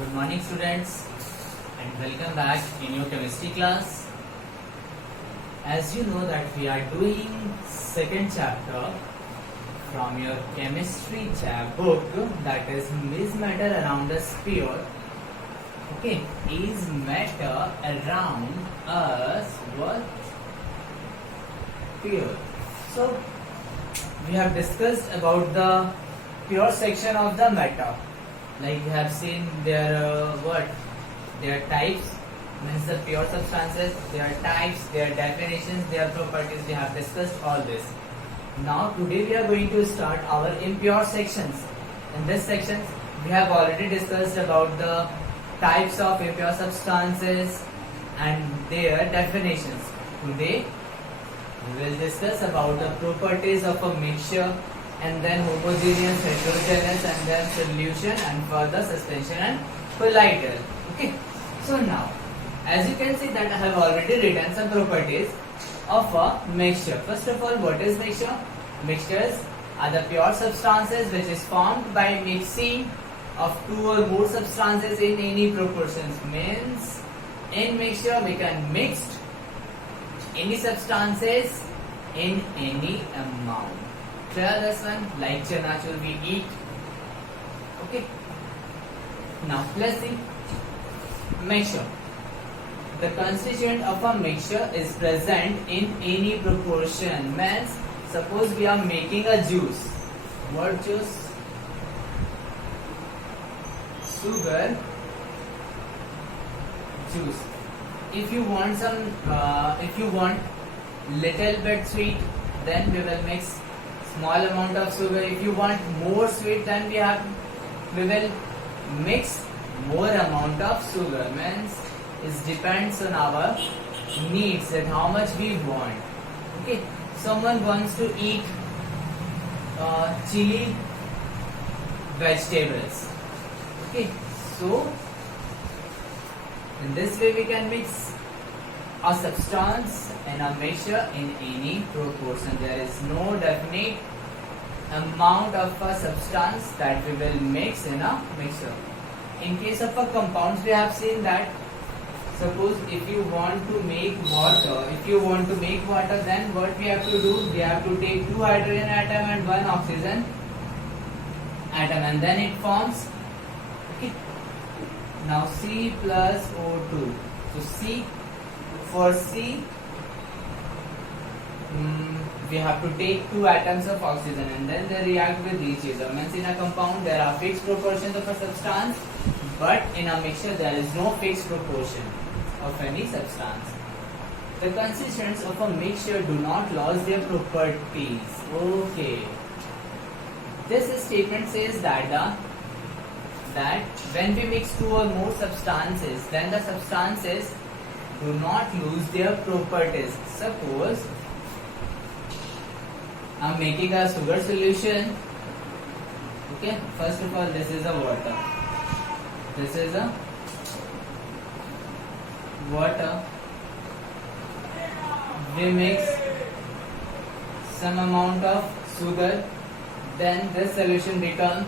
Good morning students and welcome back in your chemistry class. As you know that we are doing second chapter from your chemistry book, that is matter around a sphere. Okay, is matter around us what? Sphere. So we have discussed about the pure section of the matter. Like we have seen their their types, means the pure substances, their types, their definitions, their properties. We have discussed all this. Now today we are going to start our impure sections. In this section we have already discussed about the types of impure substances and their definitions. Today we will discuss about the properties of a mixture, and then homogeneous, heterogeneous, and then solution, and further suspension and colloidal. Okay. So now, as you can see that I have already written some properties of a mixture. First of all, what is mixture? Mixtures are the pure substances which is formed by mixing of two or more substances in any proportions. Means in mixture we can mix any substances in any amount. Try this one, like chanachur we eat. Okay. Now let's see. Mixture. The constituent of a mixture is present in any proportion. Means suppose we are making a juice. What juice? Sugar juice. If you want little bit sweet, then we will mix small amount of sugar. If you want more sweet, then we will mix more amount of sugar. Means it depends on our needs, that how much we want. Okay, someone wants to eat chili vegetables. Okay, so in this way we can mix a substance and a mixture in any proportion. There is no definite amount of a substance that we will mix in a mixture. In case of a compounds, we have seen that suppose if you want to make water, then what we have to do? We have to take two hydrogen atom and one oxygen atom, and then it forms. Okay. Now C plus O2. So C. For C, we have to take two atoms of oxygen and then they react with each other. Means in a compound there are fixed proportions of a substance, but in a mixture there is no fixed proportion of any substance. The constituents of a mixture do not lose their properties. Okay. This statement says that when we mix two or more substances, then the substances do not lose their properties. Suppose I am making a sugar solution. Okay, first of all, this is a water. This is a water. We mix some amount of sugar, then this solution becomes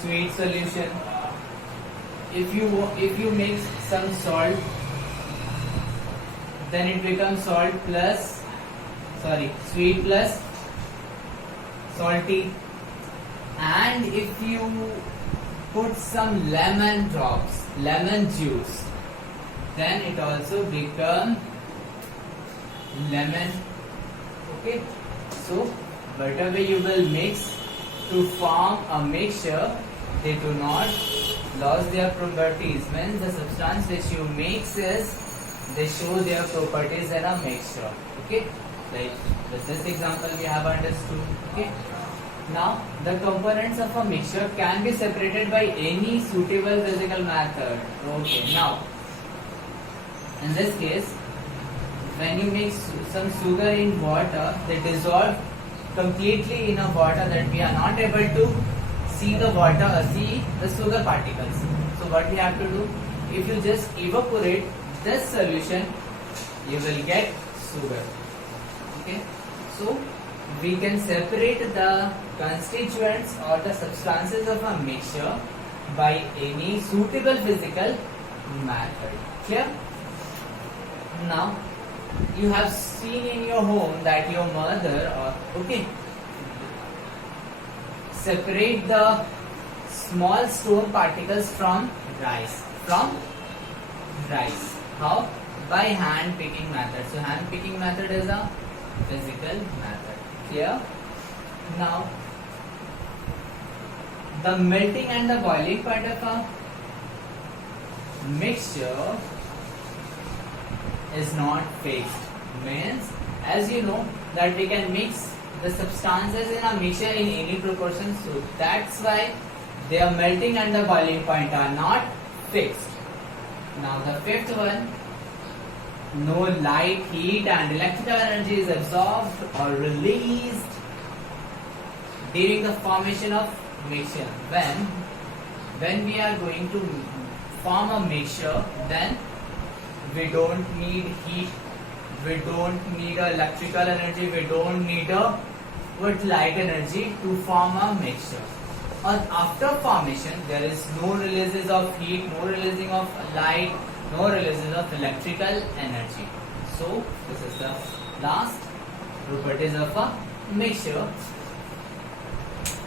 sweet solution. If you mix some salt, then it becomes sweet plus salty. And if you put some lemon drops, lemon juice, then it also becomes lemon. Okay, so whatever you will mix to form a mixture, they do not lose their properties. Means the substance which you mix they show their properties in a mixture. Okay, like with this example we have understood. Okay, now the components of a mixture can be separated by any suitable physical method. Okay, now in this case, when you mix some sugar in water, they dissolve completely in a water that we are not able to see the sugar particles. So what we have to do? If you just evaporate this solution, you will get sugar. Okay. So we can separate the constituents or the substances of a mixture by any suitable physical method. Clear? Now, you have seen in your home that your mother separate the small stone particles from rice. How? By hand picking method. So hand picking method is a physical method. Clear? Now, the melting and the boiling point of a mixture is not fixed. Means, as you know, that we can mix the substances in a mixture in any proportion. So that's why their melting and the boiling point are not fixed. Now the fifth one, no light, heat and electrical energy is absorbed or released during the formation of mixture. When we are going to form a mixture, then we don't need heat, we don't need electrical energy, we don't need light energy to form a mixture. Or after formation, there is no releases of heat, no releasing of light, no releases of electrical energy. So this is the last properties of a mixture.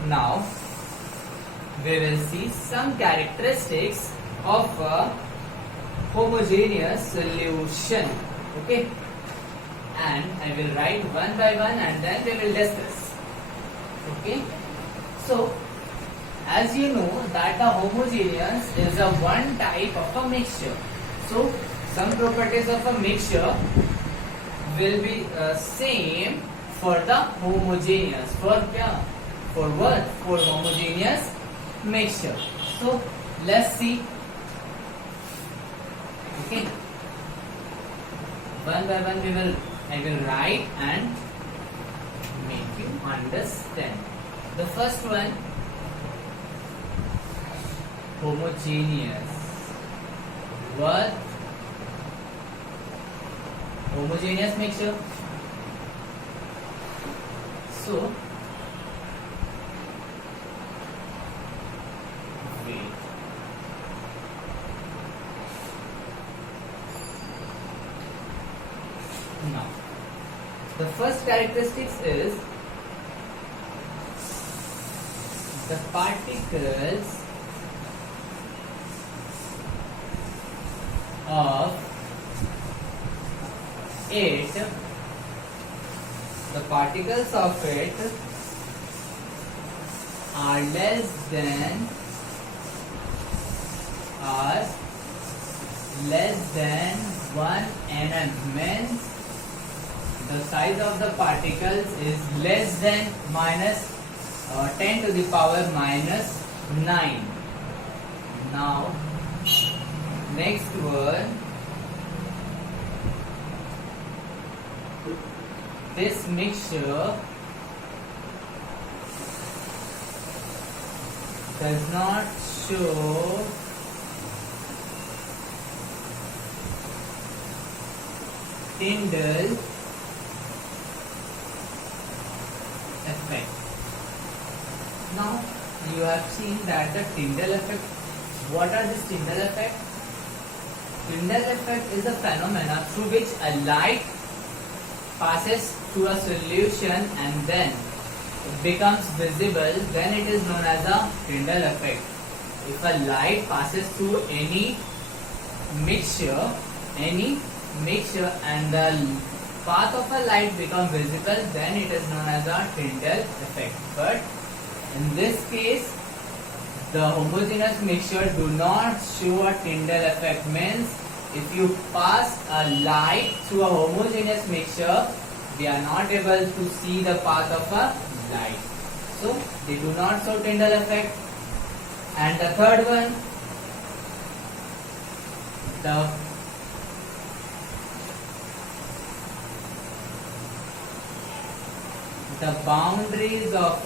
Now we will see some characteristics of a homogeneous solution. Okay, and I will write one by one and then we will discuss. Okay, so as you know that the homogeneous is a one type of a mixture. So some properties of a mixture will be same for the homogeneous. For what? For homogeneous mixture. So let's see. Okay. One by one I will write and make you understand. The first one, homogeneous. What? Homogeneous mixture. So wait. Now, the first characteristics is the particles of it, the particles of it are less than 1 mm. Means the size of the particles is less than minus 10 to the power minus 9. Now next one, this mixture does not show Tyndall effect. Now you have seen that the Tyndall effect. What are this Tyndall effect? Tyndall effect is a phenomenon through which a light passes through a solution and then it becomes visible. Then it is known as a Tyndall effect. If a light passes through any mixture and the path of a light becomes visible, then it is known as a Tyndall effect. But in this case, the homogeneous mixture do not show a Tyndall effect. Means if you pass a light through a homogeneous mixture, we are not able to see the path of a light. So they do not show Tyndall effect. And the third one, the boundaries of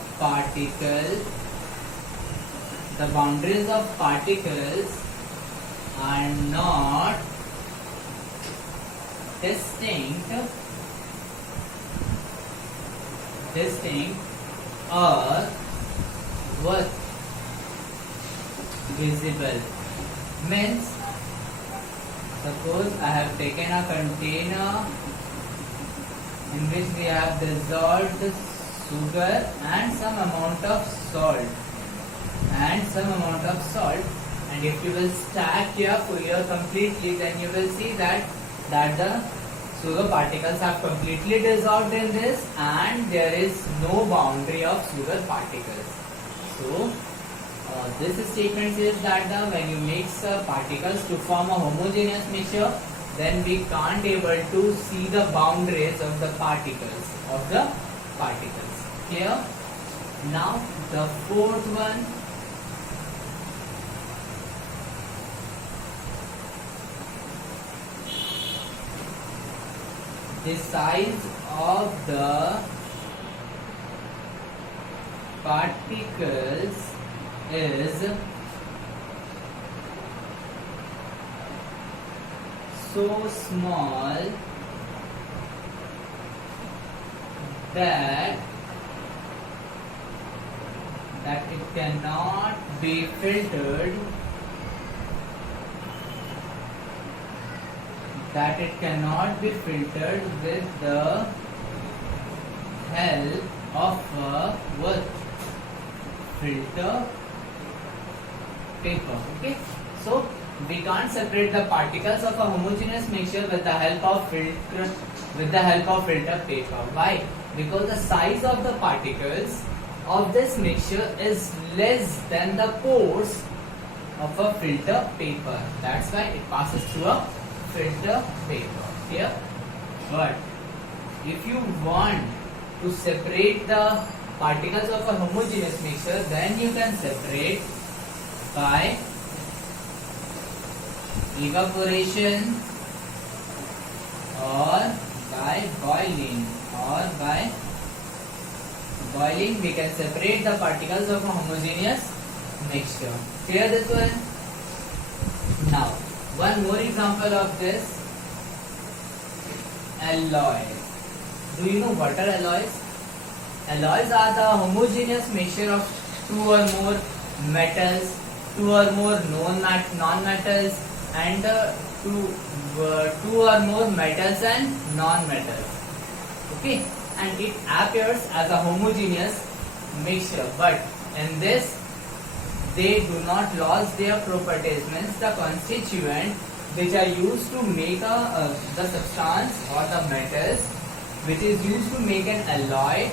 particles are not distinct distinct or what visible. Means suppose I have taken a container in which we have dissolved sugar and some amount of salt, and if you will stack here completely, then you will see that the sugar particles have completely dissolved in this, and there is no boundary of sugar particles. So this statement says that when you mix particles to form a homogeneous mixture, then we can't able to see the boundaries of the particles. Here, now the fourth one. The size of the particles is so small that it cannot be filtered, with the help of a filter paper. Okay, so we can't separate the particles of a homogeneous mixture with the help of filter paper. Why? Because the size of the particles of this mixture is less than the pores of a filter paper. That's why it passes through a filter paper here. But if you want to separate the particles of a homogeneous mixture, then you can separate by evaporation or by boiling. We can separate the particles of a homogeneous mixture. Clear this one? Now, one more example of this. Alloy. Do you know what are alloys? Alloys are the homogeneous mixture of two or more metals, two or more non-metals, and two or more metals and non-metals. Okay, and it appears as a homogeneous mixture, but in this they do not lose their properties. Means the constituent which are used to make the substance or the metals which is used to make an alloy,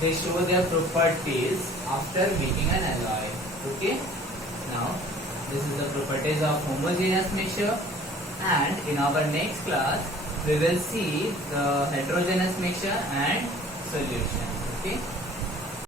they show their properties after making an alloy. Okay, now this is the properties of homogeneous mixture, and in our next class we will see the heterogeneous mixture and solution. Okay.